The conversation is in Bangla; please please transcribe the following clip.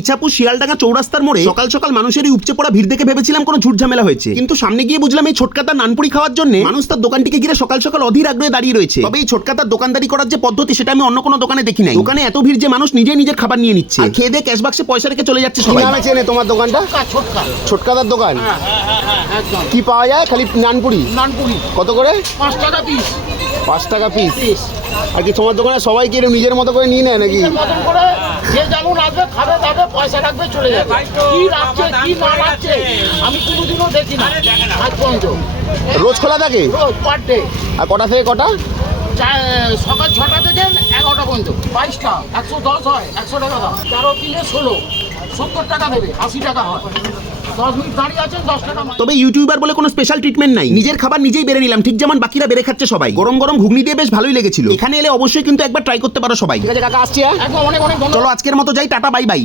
ইছাপুর শিয়ালডাঙ্গা চৌরাস্তার মোড়ে সকাল সকাল মানুষের উপচে পড়া ভিড় দেখে ভেবেছিলাম কোনো ঝুট ঝামেলা হয়েছে, কিন্তু সামনে গিয়ে বুঝলাম এই ছোটকাতার নানপুরি খাওয়ার জন্য মানুষ তার দোকানটিকে ঘিরে সকাল সকাল অধীর আগ্রহে দাঁড়িয়ে রয়েছে। তবে এই ছোটকাতার দোকানদারি করার যে পদ্ধতি সেটা আমি অন্য কোনো দোকানে দেখি নাই। দোকানে এত ভিড় যে মানুষ নিজেই নিজের খাবার নিয়ে নিচ্ছে, আর খেয়ে দিয়ে ক্যাশ বাক্সে পয়সা রেখে চলে যাচ্ছে সবাই। নামে চেনে তোমার দোকানটা? ছোটকাতার দোকান। কি পাওয়া যায়? খালি নানপুরি। নানপুরি কত করে? 5 টাকা পিস। 5 টাকা পিস। আর কি তোমার দোকানে সবাই কি এরকম নিজের মতো করে নিয়ে নেয় নাকি? মতন করে যে যেমন আসবে খাবে দাবে পয়সা রাখবে চলে যাবে। কি রাখছে কি না রাখছে আমি কোনোদিনও দেখি না আজ পর্যন্ত। রোজ খোলা থাকে? রোজ পার ডে। আর কটা থেকে কটা? সকাল 6টা থেকে 11টা পর্যন্ত। 22টা 110 হয়, 100 টাকা দাম। 13 কিলো 16 70 টাকা দেবে, 80 টাকা হয়। 10 মিনিট দাঁড়িয়ে আছেন 10 টাকা। তবে ইউটিউবার বলে কোনো স্পেশাল ট্রিটমেন্ট নাই, নিজের খাবার নিজেই বেড়ে নিলাম, ঠিক যেমন বাকিরা বেড়ে খাচ্ছে সবাই। গরম গরম ঘুগনি দিয়ে বেশ ভালোই লেগেছিল। এখানে এলে অবশ্যই কিন্তু একবার ট্রাই করতে পারো সবাই। ঠিক আছে কাকা, আসছি। একদম অনেক অনেক ধন্যবাদ। চলো আজকের মতো যাই, টাটা বাই বাই।